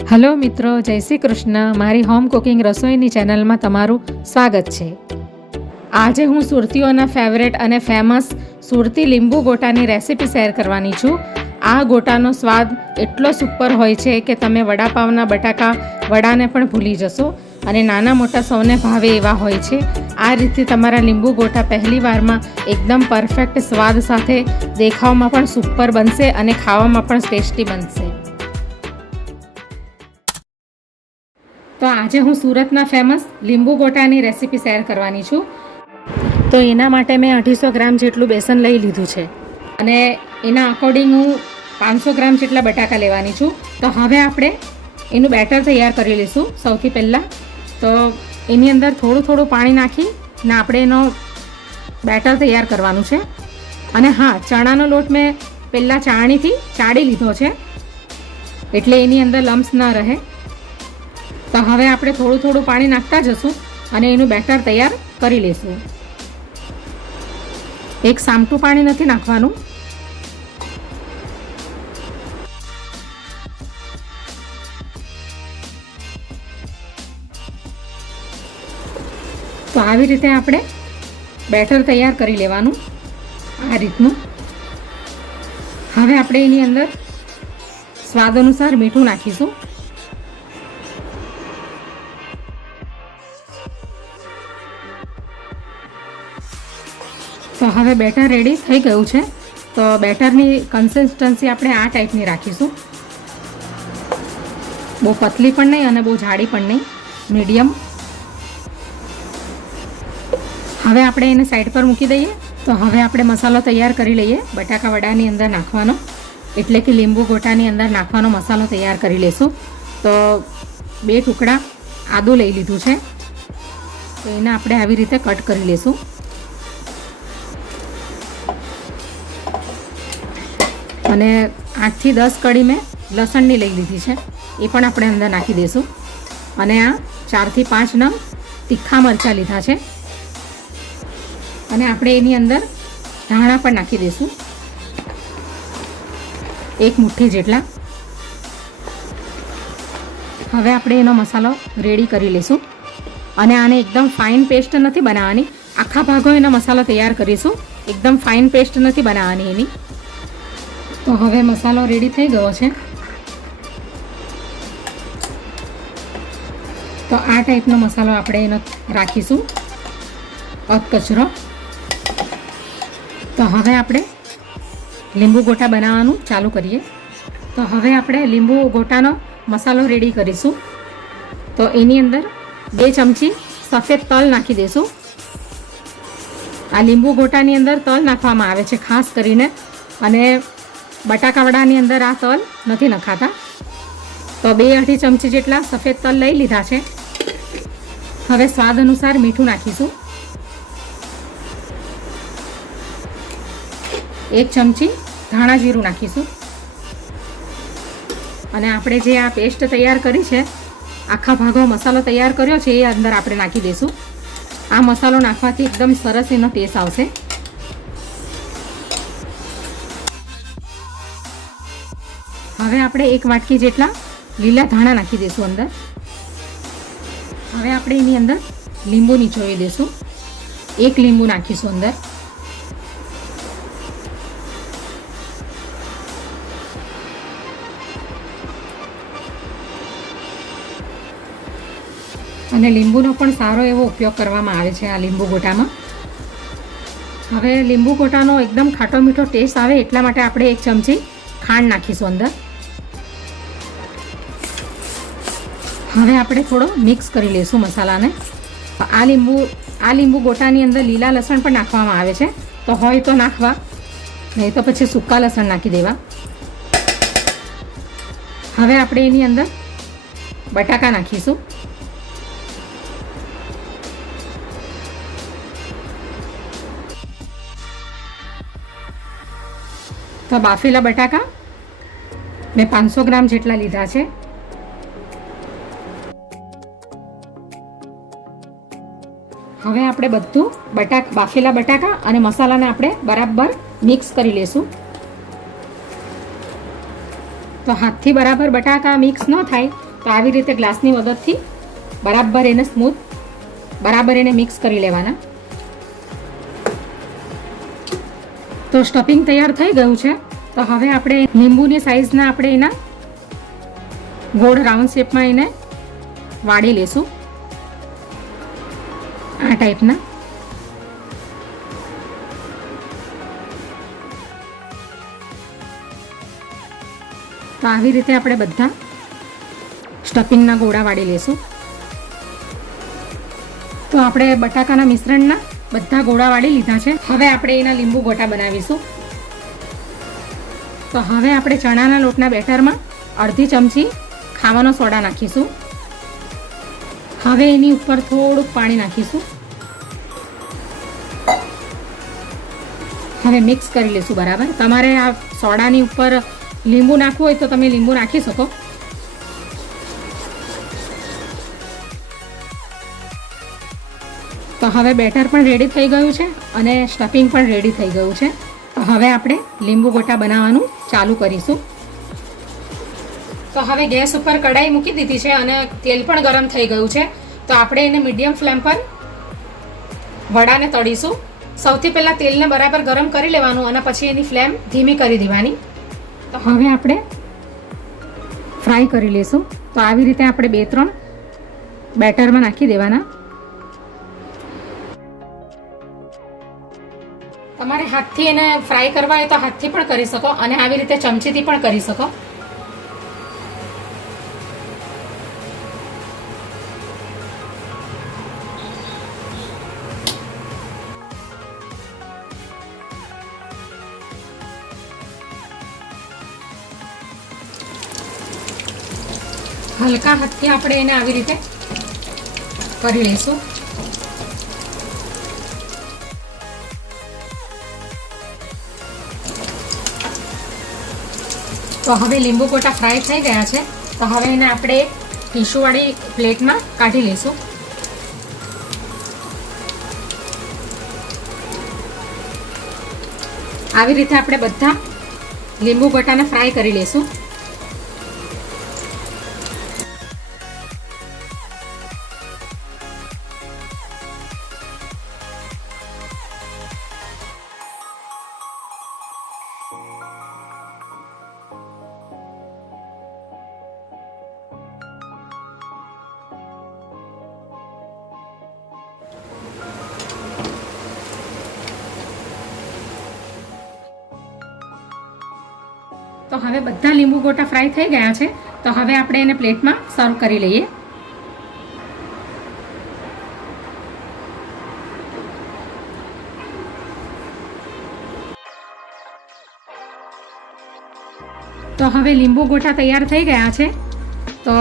Hello મિત્રો, જય શ્રી કૃષ્ણ. મારી હોમ કુકિંગ રસોઈની ચેનલમાં તમારું સ્વાગત છે. આજે હું સુરતીઓના ફેવરેટ અને ફેમસ સુરતી લીંબુ ગોટાની રેસીપી શેર કરવાની છું. આ ગોટાનો સ્વાદ એટલો સુપર હોય છે કે તમે વડાપાવના બટાકા વડાને પણ ભૂલી જશો અને નાના મોટા સૌને ભાવે એવા હોય છે. આ રીતે તમારા લીંબુ ગોટા પહેલી વારમાં એકદમ પરફેક્ટ સ્વાદ સાથે દેખાવમાં પણ સુપર બનશે અને ખાવામાં પણ ટેસ્ટી બનશે. તો આજે હું સુરતના ફેમસ લીંબુ ગોટાની રેસીપી શેર કરવાની છું. તો એના માટે મેં 250 ગ્રામ જેટલું બેસન લઈ લીધું છે અને એના અકોર્ડિંગ હું 500 ગ્રામ જેટલા બટાકા લેવાની છું. તો હવે આપણે એનું બેટર તૈયાર કરી લઈશું. સૌથી પહેલાં તો એની અંદર થોડું પાણી નાખી ને આપણે એનો બેટર તૈયાર કરવાનું છે. અને હા, ચણાનો લોટ મેં પહેલાં ચાળણીથી ચાળી લીધો છે એટલે એની અંદર લમ્સ ન રહે. તો હવે આપણે થોડું પાણી નાખતા જશું અને એનું બેટર તૈયાર કરી લઈશું. એક સામટું પાણી નથી નાખવાનું. તો આવી રીતે આપણે બેટર તૈયાર કરી લેવાનું, આ રીતનું. હવે આપણે એની અંદર સ્વાદ અનુસાર મીઠું નાખીશું. તો હવે બેટર રેડી થઈ ગયું છે. તો બેટરની કન્સિસ્ટન્સી આપણે આ ટાઈપની રાખીશું. બહુ પતલી પણ નહીં અને બહુ જાડી પણ નહીં, મીડિયમ. હવે આપણે એને સાઈડ પર મૂકી દઈએ. તો હવે આપણે મસાલો તૈયાર કરી લઈએ. બટાકા વડાની અંદર નાખવાનો એટલે કે લીંબુ ગોટાની અંદર નાખવાનો મસાલો તૈયાર કરી લઈશું. તો 2 ટુકડા આદું લઈ લીધું છે, તો એને આપણે આવી રીતે કટ કરી લઈશું. અને 8 થી 10 કળી મેં લસણની લઈ લીધી છે, એ પણ આપણે અંદર નાખી દઈશું. અને આ 4 થી 5 નંગ તીખા મરચાં લીધા છે અને આપણે એની અંદર ધાણા પણ નાખી દઈશું, 1 મુઠ્ઠી જેટલા. હવે આપણે એનો મસાલો રેડી કરી લઈશું. અને આને એકદમ ફાઇન પેસ્ટ નથી બનાવવાની, આખા ભાગો એનો મસાલો તૈયાર કરીશું. એકદમ ફાઇન પેસ્ટ નથી બનાવવાની એની. તો હવે મસાલો રેડી થઈ ગયો છે. તો આ ટાઈપનો મસાલો આપણે એનો રાખીશું, અધકચરો. તો હવે આપણે લીંબુ ગોટા બનાવવાનું ચાલુ કરીએ. તો હવે આપણે લીંબુ ગોટાનો મસાલો રેડી કરીશું. તો એની અંદર 2 ચમચી સફેદ તલ નાખી દઈશું. આ લીંબુ ગોટાની અંદર તલ નાખવામાં આવે છે ખાસ કરીને, અને બટાકા વડાની અંદર આ તલ નથી નખાતા. તો 2-2.5 ચમચી જેટલા સફેદ તલ લઈ લીધા છે. હવે સ્વાદ અનુસાર મીઠું નાખીશું. 1 ચમચી ધાણા જીરું નાખીશું. અને આપણે જે આ પેસ્ટ તૈયાર કરી છે, આખા ભાગો મસાલો તૈયાર કર્યો છે, એ અંદર આપણે નાખી દઈશું. આ મસાલો નાખવાથી એકદમ સરસ એનો ટેસ્ટ આવશે. હવે આપણે 1 વાટકી જેટલા લીલા ધાણા નાખી દઈશું અંદર. હવે આપણે એની અંદર લીંબુ નીચોવી દઈશું. 1 લીંબુ નાખીશું અંદર. અને લીંબુનો પણ સારો એવો ઉપયોગ કરવામાં આવે છે આ લીંબુ ગોટામાં. હવે લીંબુ ગોટાનો એકદમ ખાટો મીઠો ટેસ્ટ આવે એટલા માટે આપણે 1 ચમચી ખાંડ નાખીશું અંદર. હવે આપણે થોડો મિક્સ કરી લઈશું મસાલાને. આ લીંબુ ગોટાની અંદર લીલા લસણ પણ નાખવામાં આવે છે, તો હોય તો નાખવા, નહીં તો પછી સૂકા લસણ નાખી દેવા. હવે આપણે એની અંદર બટાકા નાખીશું. તો બાફેલા બટાકા મેં 500 ગ્રામ જેટલા લીધા છે. હવે આપણે બધું બાફેલા બટાકા અને મસાલાને આપણે બરાબર મિક્સ કરી લેશું. તો હાથથી બરાબર બટાકા મિક્સ ન થાય તો આવી રીતે ગ્લાસની મદદથી બરાબર એને સ્મૂથ બરાબર એને મિક્સ કરી લેવાના. તો સ્ટફિંગ તૈયાર થઈ ગયું છે. તો હવે આપણે લીંબુની સાઈઝના આપણે એના ગોળ રાઉન્ડ શેપમાં એને વાળી લેશું આ ટાઈપના. તો આવી રીતે આપણે બધા સ્ટફિંગના ગોળા વાળી લેશું. તો આપણે બટાકાના મિશ્રણના બધા ગોળા વાળી લીધા છે. હવે આપણે એના લીંબુ ગોટા બનાવીશું. તો હવે આપણે ચણાના લોટના બેટરમાં અડધી ચમચી ખાવાનો સોડા નાખીશું. હવે એની ઉપર થોડુંક પાણી નાખીશું. હવે મિક્સ કરી લઈશું બરાબર. તમારે આ સોડાની ઉપર લીંબુ નાખવું હોય તો તમે લીંબુ નાખી શકો. તો હવે બેટર પણ રેડી થઈ ગયું છે અને સ્ટફિંગ પણ રેડી થઈ ગયું છે. તો હવે આપણે લીંબુ ગોટા બનાવવાનું ચાલુ કરીશું. તો હવે ગેસ ઉપર કઢાઈ મૂકી દીધી છે અને તેલ પણ ગરમ થઈ ગયું છે. તો આપણે એને મીડિયમ ફ્લેમ પર વડાને તળીશું. સૌથી પહેલાં તેલને બરાબર ગરમ કરી લેવાનું અને પછી એની ફ્લેમ ધીમી કરી દેવાની. તો હવે આપણે ફ્રાય કરી લઈશું. તો આવી રીતે આપણે 2-3 બેટરમાં નાખી દેવાના. તમારે હાથથી એને ફ્રાય કરવા હોય તો હાથથી પણ કરી શકો અને આવી રીતે ચમચીથી પણ કરી શકો. હલકા હાથથી આપણે એને આવી રીતે કરી લઈશું. તો હવે લીંબુ ગોટા ફ્રાય થઈ ગયા છે. તો હવે એને આપણે ટીશ્યુવાળી પ્લેટમાં કાઢી લઈશું. આવી રીતે આપણે બધા લીંબુ ગોટાને ફ્રાય કરી લઈશું. તો હવે બધા લીંબુ ગોટા ફ્રાય થઈ ગયા છે. તો હવે આપણે એને પ્લેટમાં સર્વ કરી લઈએ. તો હવે લીંબુ ગોટા તૈયાર થઈ ગયા છે. તો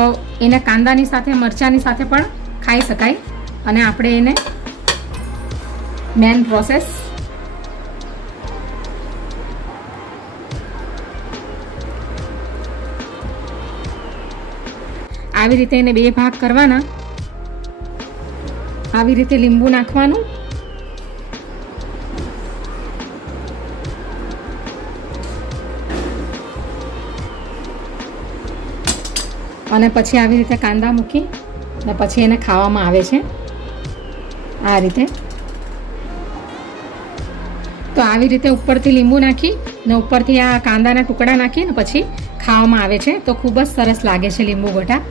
એને કાંદાની સાથે મરચાંની સાથે પણ ખાઈ શકાય. અને આપણે એને મેન પ્રોસેસ આવી રીતે એને 2 ભાગ કરવાના. આવી રીતે લીંબુ નાખવાનું અને પછી આવી રીતે કાંદા મૂકી અને પછી એને ખાવામાં આવે છે આ રીતે. તો આવી રીતે ઉપરથી લીંબુ નાખી ને ઉપરથી આ કાંદાના ટુકડા નાખી ને પછી ખાવામાં આવે છે. તો ખૂબ જ સરસ લાગે છે લીંબુ ગોટા.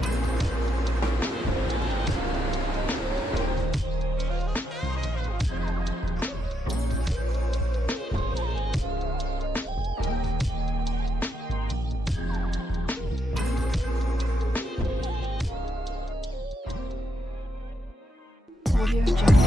Audio Jungle.